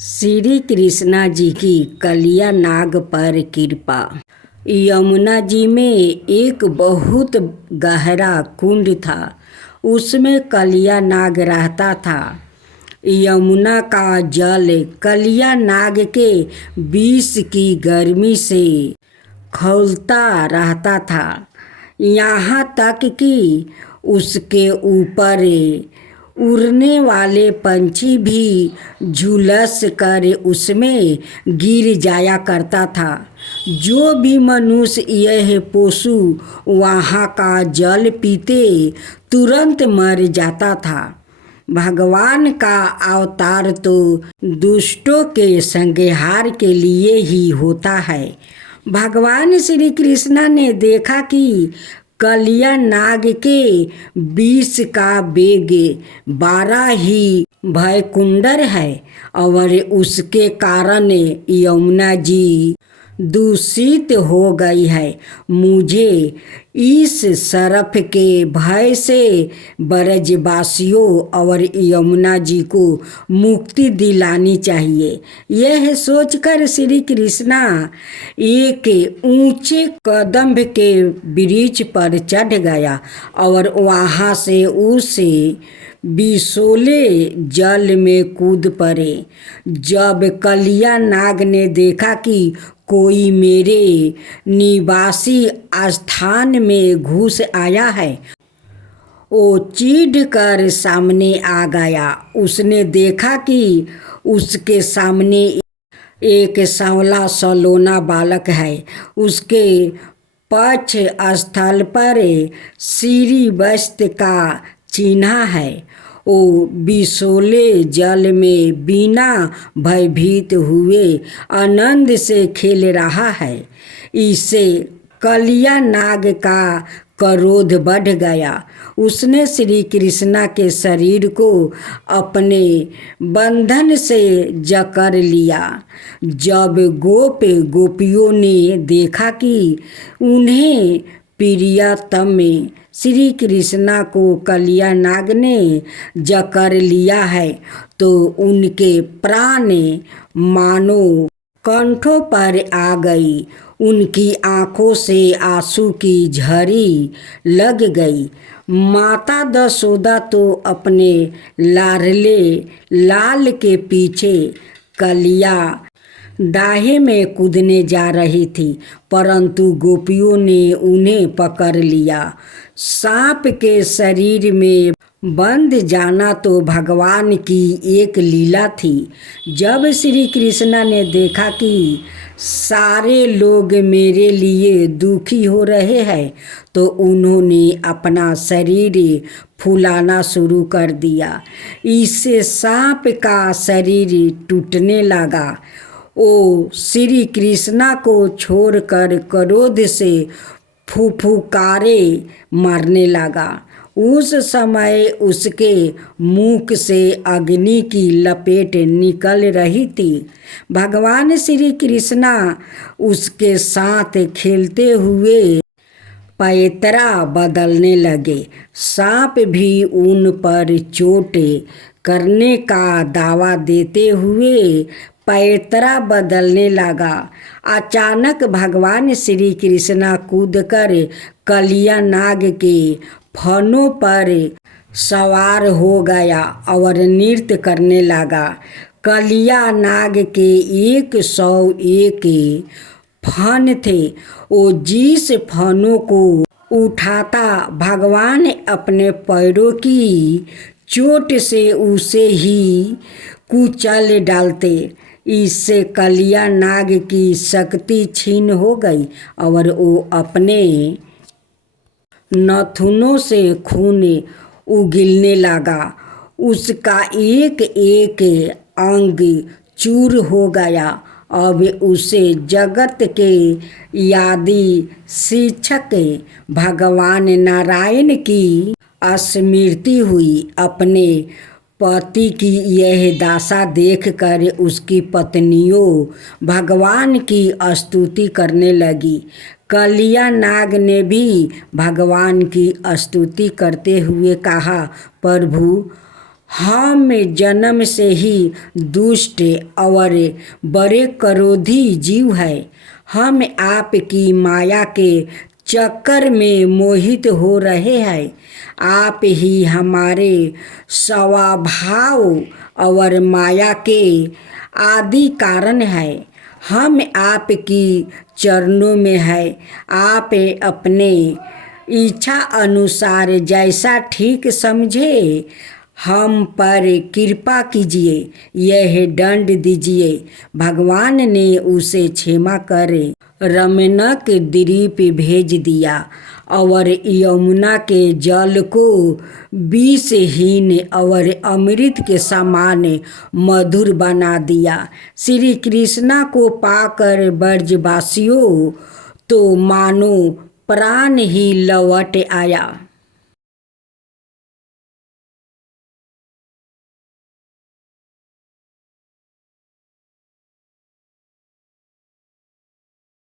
श्री कृष्णा जी की कलिया नाग पर कृपा। यमुना जी में एक बहुत गहरा कुंड था। उसमें कलिया नाग रहता था। यमुना का जल कलिया नाग के विष की गर्मी से खौलता रहता था। यहाँ तक कि उसके ऊपर उड़ने वाले पंछी भी झुलस कर उसमें गिर जाया करता था। जो भी मनुष्य यह पशु वहाँ का जल पीते तुरंत मर जाता था। भगवान का अवतार तो दुष्टों के संहार के लिए ही होता है। भगवान श्री कृष्ण ने देखा कि कलिया नाग के विष का वेग 12 ही भयकुंडर है और उसके कारण यमुना जी दूषित हो गई है। मुझे इस सरफ के भय से ब्रजवासियों और यमुना जी को मुक्ति दिलानी चाहिए। यह सोचकर श्री कृष्णा एक ऊंचे कदम्ब के वृक्ष पर चढ़ गया और वहां से उसे विषोले जल में कूद पड़े। जब कलिया नाग ने देखा कि कोई मेरे निवासी स्थान में घुस आया है, वो चीढ़ कर सामने आ गया। उसने देखा कि उसके सामने एक सांवला सलोना बालक है। उसके पक्ष स्थल पर श्री वस्त्र का चिन्ह है। वो विषोले जल में बिना भयभीत हुए आनंद से खेल रहा है। इससे कलिया नाग का क्रोध बढ़ गया। उसने श्री कृष्णा के शरीर को अपने बंधन से जकड़ लिया। जब गोपियों ने देखा कि उन्हें प्रियतम श्री कृष्णा को कलिया नाग ने जकड़ लिया है, तो उनके प्राण मानो कंठों पर आ गई। उनकी आंखों से आंसू की झड़ी लग गई। माता दशोदा तो अपने लाडले लाल के पीछे कलिया दाहे में कूदने जा रही थी, परंतु गोपियों ने उन्हें पकड़ लिया। सांप के शरीर में बंध जाना तो भगवान की एक लीला थी। जब श्री कृष्ण ने देखा कि सारे लोग मेरे लिए दुखी हो रहे हैं, तो उन्होंने अपना शरीर फुलाना शुरू कर दिया। इससे सांप का शरीर टूटने लगा। वो श्री कृष्णा को छोड़कर क्रोध से फुफुकारे मारने लगा। उस समय उसके मुख से अग्नि की लपेट निकल रही थी। भगवान श्री कृष्णा उसके साथ खेलते हुए पैतरा बदलने लगे। सांप भी उन पर चोट करने का दावा देते हुए पैतरा बदलने लगा। अचानक भगवान श्री कृष्णा कूदकर कलिया नाग के फनों पर सवार हो गया और नृत्य करने लगा। कलिया नाग के 101 फन थे। वो जिस फनों को उठाता, भगवान अपने पैरों की चोट से उसे ही कुचल डालते। इससे कलिया नाग की शक्ति छीन हो गई और वो अपने नाखूनों से खून उगलने लगा। उसका एक एक अंग चूर हो गया। अब उसे जगत के आदि शिक्षक भगवान नारायण की स्मृति हुई। अपने पति की यह दशा देखकर उसकी पत्नियों भगवान की स्तुति करने लगी। कलिया नाग ने भी भगवान की स्तुति करते हुए कहा, प्रभु, हम जन्म से ही दुष्ट और बड़े क्रोधी जीव है। हम आपकी माया के चक्कर में मोहित हो रहे हैं। आप ही हमारे स्वभाव और माया के आदि कारण है। हम आपकी चरणों में है। आप अपने इच्छा अनुसार जैसा ठीक समझे हम पर कृपा कीजिए, यह दंड दीजिए। भगवान ने उसे क्षमा कर रमणक द्वीप भेज दिया और यमुना के जल को विषहीन और अमृत के समान मधुर बना दिया। श्री कृष्णा को पाकर ब्रजवासियों तो मानो प्राण ही लौट आया।